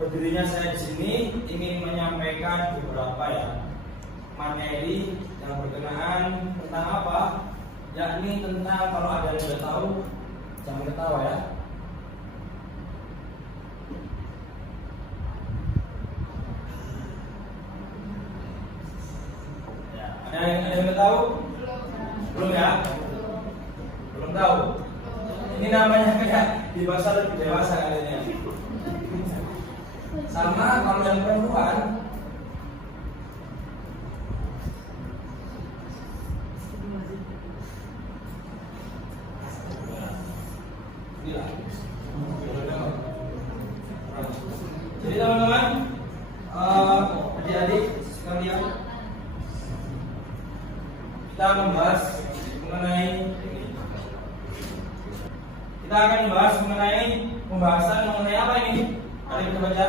berdirinya saya di sini ingin menyampaikan beberapa materi yang berkenaan tentang apa? Yakni tentang, kalau ada yang sudah tahu jangan ketawa ya. Ada yang tahu? Belum ya? Belum tahu. Ini namanya kayak di bahasa lebih dewasa kalian. Sama kalau yang perempuan, inilah. Jadi teman-teman, adik-adik sekalian, kita membahas mengenai pembahasan mengenai apa ini? Mari kita baca.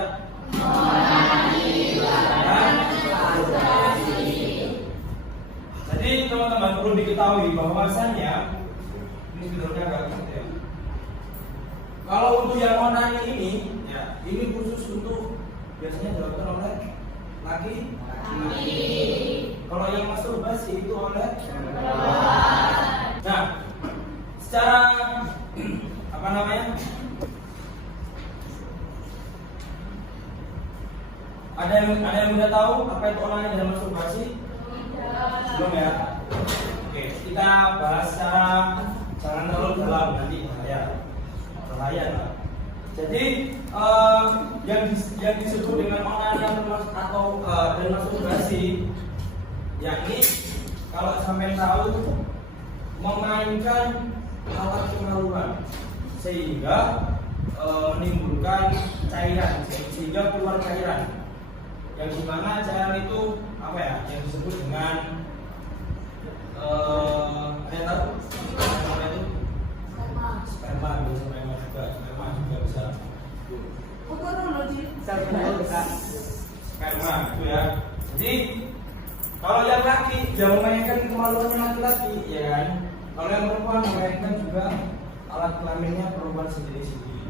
Jadi teman-teman perlu diketahui bahwasannya ini sebetulnya agak sulit ya. Kalau untuk yang onani ini, ini khusus untuk biasanya dilakukan oleh laki. Kalau yang masturbasi itu oleh perempuan. Nah, secara apa namanya? Ada yang udah tahu apa itu onani dan masturbasi? Belum ya? Oke, kita bahas secara jangan terlalu dalam, nanti bahaya lah. Jadi yang disebut dengan onani atau dan masturbasi, yakni kalau sampai tahu memainkan alat kemaluan sehingga menimbulkan cairan, sehingga keluar cairan. Yang dimana cairan itu apa ya? Yang disebut dengan ada yang tahu? Apa itu? Sperma juga bisa. Sperma itu ya. Jadi kalau yang laki jangan memainkan kemaluannya laki-laki, ya kan? Kalau yang perempuan memainkan juga alat kelaminnya perempuan sendiri-sendiri.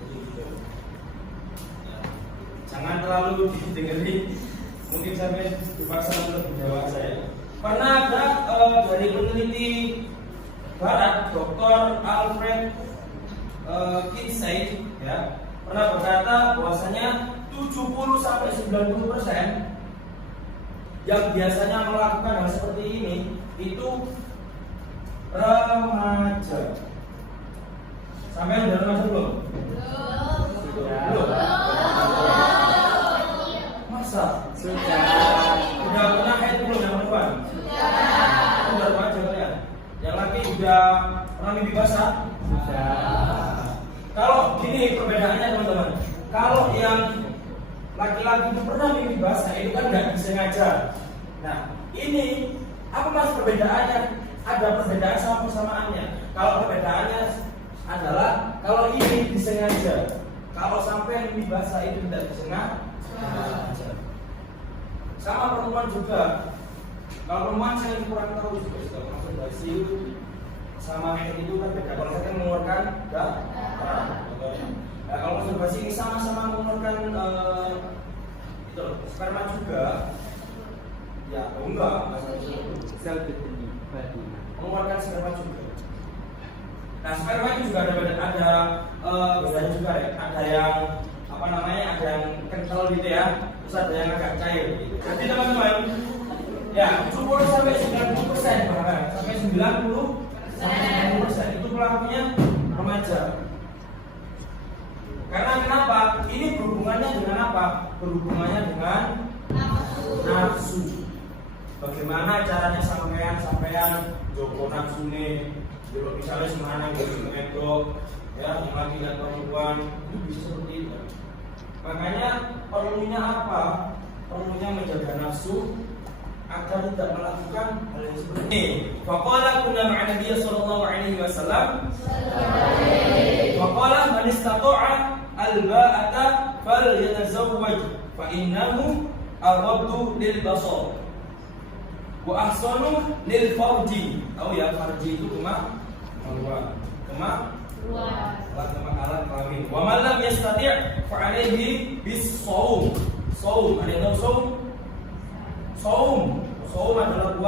Jadi gitu. Ya. Jangan terlalu didengerin, mungkin sampai dipaksa untuk dewasa ya. Pernah ada dari peneliti Barat, Dr. Alfred Kinsey ya, pernah berkata bahwasanya 70-90% yang biasanya melakukan hal seperti ini itu remaja. Sampai udah remaja belum? Belum. Masa? Sudah. Udah pernah haid belum yang perempuan? Sudah. Udah remaja kalian. Yang laki udah pernah mimpi basah? Sudah. Kalau gini perbedaannya teman-teman, kalau yang laki-laki itu pernah mimpi basah itu kan nggak disengaja. Nah, ini apa mas perbedaannya? Ada perbedaan sama persamaannya. Kalau perbedaannya adalah kalau ini disengaja, kalau sampai mimpi basah itu tidak disengaja. Sama perempuan juga. Kalau perempuan saya kurang tahu juga, masturbasi sama haid itu kan beda. Kalau saya kan mengeluarkan darah. Nah, kalau masturbasi ini sama-sama mengeluarkan sperma juga. Ya, enggak mengeluarkan sperma juga. Nah, sperma itu juga ada bedanya juga ya. Ada yang apa namanya? Ada yang kental gitu ya. Terus ada yang agak cair gitu. Jadi teman-teman, ya 70-90% bahkan sampai 90% itu pelakunya remaja. Karena kenapa? Ini berhubungannya dengan apa? Berhubungannya dengan nafsu. Bagaimana caranya sampean joko nafsune, kalau misalnya semana gitu ngedok, ya yang lagi dan perempuan itu bisa seperti itu. Makanya perlunya apa? Perlunya menjaga nafsu agar tidak melakukan hal yang seperti ini. Faqala kunna ma'a Nabiy sallallahu alaihi wasallam. Faqala man istata'a al-ba'ata falyatazawwaj fa innahu aghaddu lil basar wa ahsanu lil farji. Tahu ya, farji itu alat kelamin. Wa man lam yastati' fa alaihi bis-shaum. Shaum, ada yang tahu shaum? Shaum adalah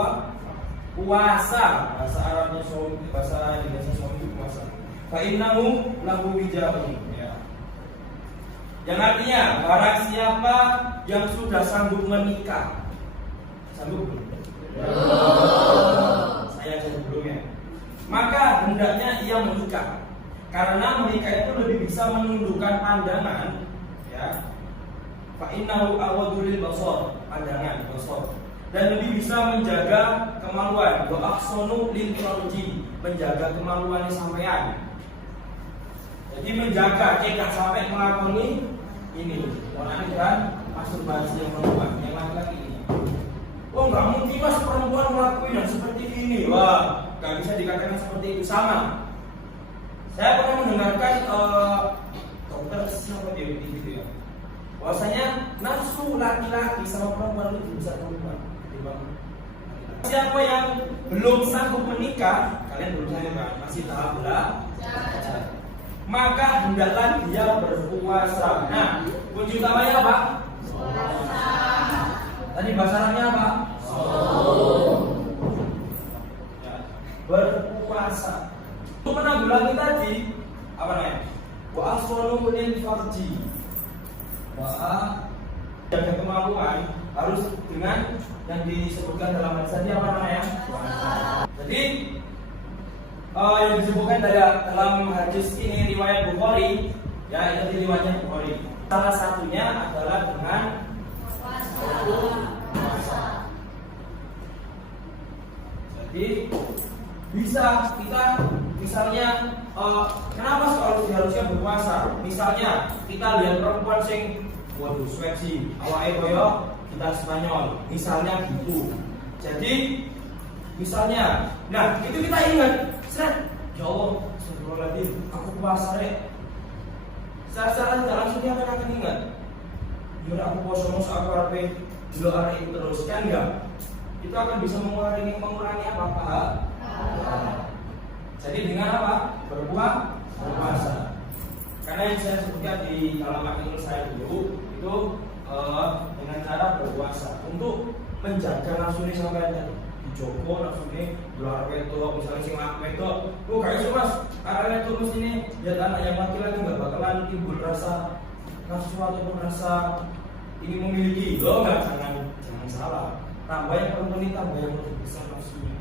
puasa. Bahasa Arabnya shaum, bahasa Indonesia shaum itu puasa. Fa innahu lahu wijaun. Ya. Yang artinya barang siapa yang sudah sanggup menikah. Sanggup belum? Saya jawab belum ya. Maka hendaknya ia menikah. Karena menikah itu lebih bisa menundukkan pandangan, ya. Fa innahu awadul basar, pandangan basar. Dan lebih bisa menjaga kemaluan. Wa ahsanu lil farji, menjaga kemaluan sampean. Jadi menjaga tidak sampai melakoni ini, orang dan masturbasi yang perempuan, yang laki-laki ini. Oh nggak mungkin mas perempuan melakukan yang seperti ini, wah nggak bisa dikatakan seperti itu. Sama. Saya pernah mendengarkan dokter siapa dia gitu ya. Bahwasanya nafsu laki-laki sama perempuan itu bisa perempuan. Siapa yang belum sanggup menikah, kalian belum sanggup kan? Masih tahap belajar. Maka hendaklah dia berpuasa. Nah, kunci utamanya apa? Puasa. Tadi bahasa Arabnya apa? Ya, berpuasa. Untuk penanggulangan tadi apa namanya? Wa aswalu lil farji. Jaga kemaluan harus dengan yang disebutkan dalam hadis tadi apa namanya? Jadi yang disebutkan dalam hadis ini riwayat Bukhari, ya itu riwayatnya Bukhari. Salah satunya adalah dengan puasa. Jadi bisa kita misalnya kenapa harusnya berpuasa? Misalnya kita lihat perempuan sing waduh seksi, awake koyo kita Spanyol, misalnya gitu. Jadi misalnya, nah itu kita ingat, ya Allah, astagfirullahaladzim, aku puasa rek. Secara tidak langsung dia akan ingat. Gimana aku puasa masa aku rapi dulu hari itu terus kan enggak? Itu akan bisa mengurangi apa? Jadi dengan apa? Berpuasa. Karena yang saya sebutkan di dalam artikel saya dulu itu dengan cara berpuasa untuk menjaga nafsu ini sampai tadi dijogo nafsu ini luar wedok misalnya sing laki wedok, gak iso mas karena itu mesti ini ya anak yang laki-laki nggak bakalan timbul rasa nafsu ataupun rasa ingin memiliki, jangan salah. Tambah yang perempuan ini tambah yang lebih besar nafsunya.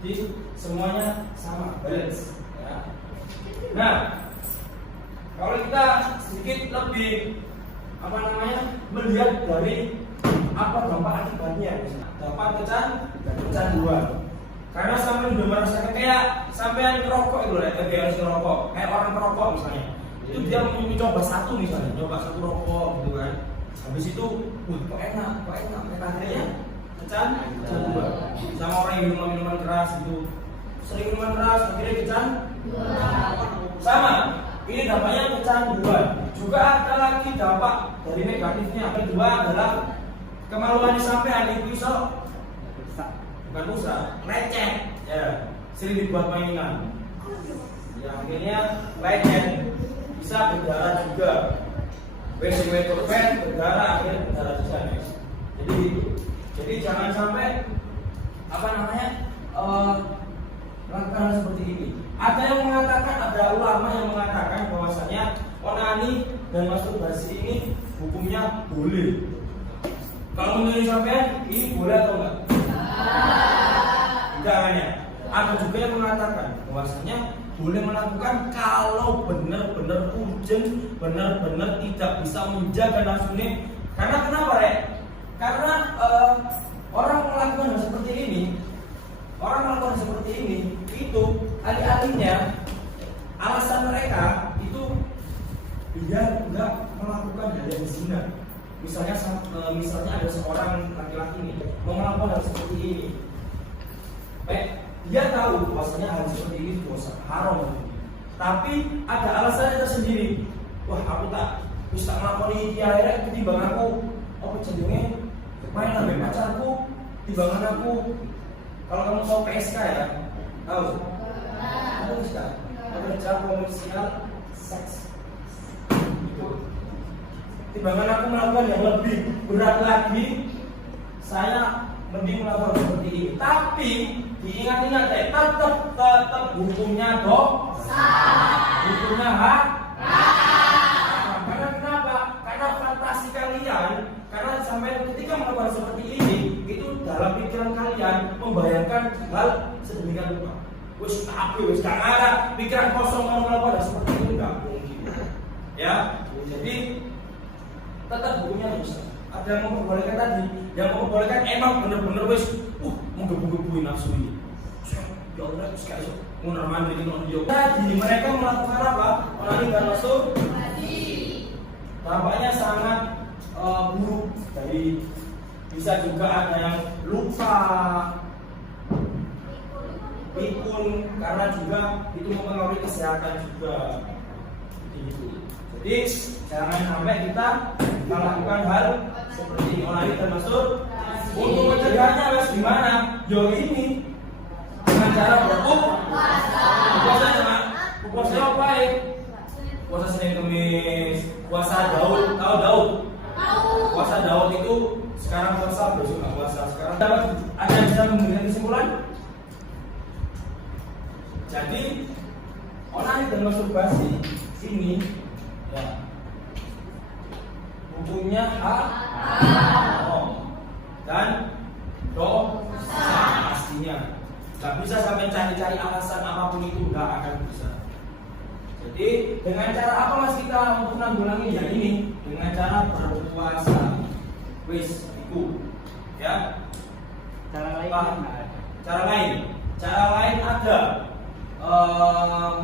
Jadi semuanya sama, balance. Ya. Nah, kalau kita sedikit lebih melihat dari apa dampak akibatnya, dapat kecanduan. Karena sampai udah merasakan kayak sampai ngerokok itu lah, kayak ngerokok, kayak orang ngerokok misalnya. Itu dia mencoba satu misalnya, coba satu rokok gitu kan. Habis itu, kok enak, akhirnya kecanduan. Sama orang yang minum minuman keras itu, sering minuman keras akhirnya kecanduan. Sama, ini dampaknya kecanduan. Juga ada lagi dampak dari negatifnya. Yang kedua adalah kemaluan sampean itu iso bukan rusak, lecet, ya, sering dibuat mainan. Ya akhirnya lecet, bisa berdarah juga. WC berdarah akhirnya berdarah juga. Jadi jangan sampai lakukan seperti ini. Ada yang mengatakan, ada ulama yang mengatakan bahwasanya onani dan masturbasi ini hukumnya boleh. Kalau menurut sampean ini boleh atau enggak? Tidak hanya. Ada juga yang mengatakan bahwasanya boleh melakukan kalau benar-benar urgent, benar-benar tidak bisa menjaga nafsu ini. Karena kenapa, Rek? Karena orang melakukan hal seperti ini, itu alih-alihnya alasan mereka itu biar enggak melakukan hal yang zina. Misalnya ada seorang laki-laki ini mau melakukan hal seperti ini. Dia tahu bahwasanya hal seperti ini dosa haram. Tapi ada alasannya tersendiri. Wah, aku tak bisa melakukan ini akhirnya ketimbang aku cenderungnya main sama pacarku timbangan aku. Kalau kamu tahu PSK ya, tahu? Apa PSK? Pekerja komersial seks. timbangan aku melakukan yang lebih berat lagi, saya mending melakukan seperti ini. Tapi diingat-ingat tetap hukumnya dosa, hukumnya karena kenapa? Karena fantasi kalian, karena sampai ketika melakukan seperti ini, itu dalam pikiran kalian membayangkan hal sedemikian rupa. Wis tapi wis gak ada pikiran kosong mau melakukan seperti itu enggak mungkin. Ya, jadi tetap hukumnya dosa. Ada yang memperbolehkan tadi, yang memperbolehkan emang bener-bener wis menggebu-gebuin nafsu ini. Ya Allah, sekali mundur mandiri itu. Jadi mereka melakukan apa? Mengalihkan nafsu. Tampaknya sangat buruk. Dari bisa juga ada yang lupa, pikun, karena juga itu mempengaruhi kesehatan juga. Jadi jangan sampai kita melakukan hal seperti ini. Olahraga termasuk untuk mencegahnya wes gimana? Yo ini dengan cara berpuasa. Puasa apa ya? Puasa Senin Kemis, puasa Daud, tahu Daud? Puasa Daud itu sekarang puasa, besok nggak puasa. Sekarang ada yang bisa memberikan kesimpulan? Jadi olahraga dan masturbasi ini ya hukumnya haram dan dosa pastinya. Gak bisa sampai cari-cari alasan apapun itu, nggak akan bisa. Jadi dengan cara apa mas kita untuk menanggulangi ya ini? Dengan cara berpuasa. Wis itu ya. Cara lain ada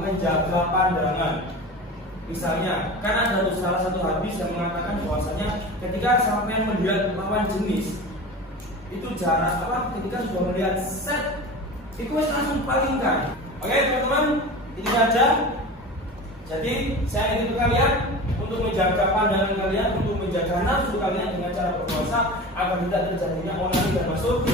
menjaga pandangan. Misalnya, kan ada salah satu hadis yang mengatakan bahwasanya ketika sampai melihat lawan jenis itu jarak apa? Ketika sudah melihat set, itu langsung palingkan. Oke teman-teman, ini saja. Jadi saya ingin kalian untuk menjaga pandangan kalian, untuk menjaga nafsu kalian dengan cara berpuasa agar tidak terjadinya onani dan masuk.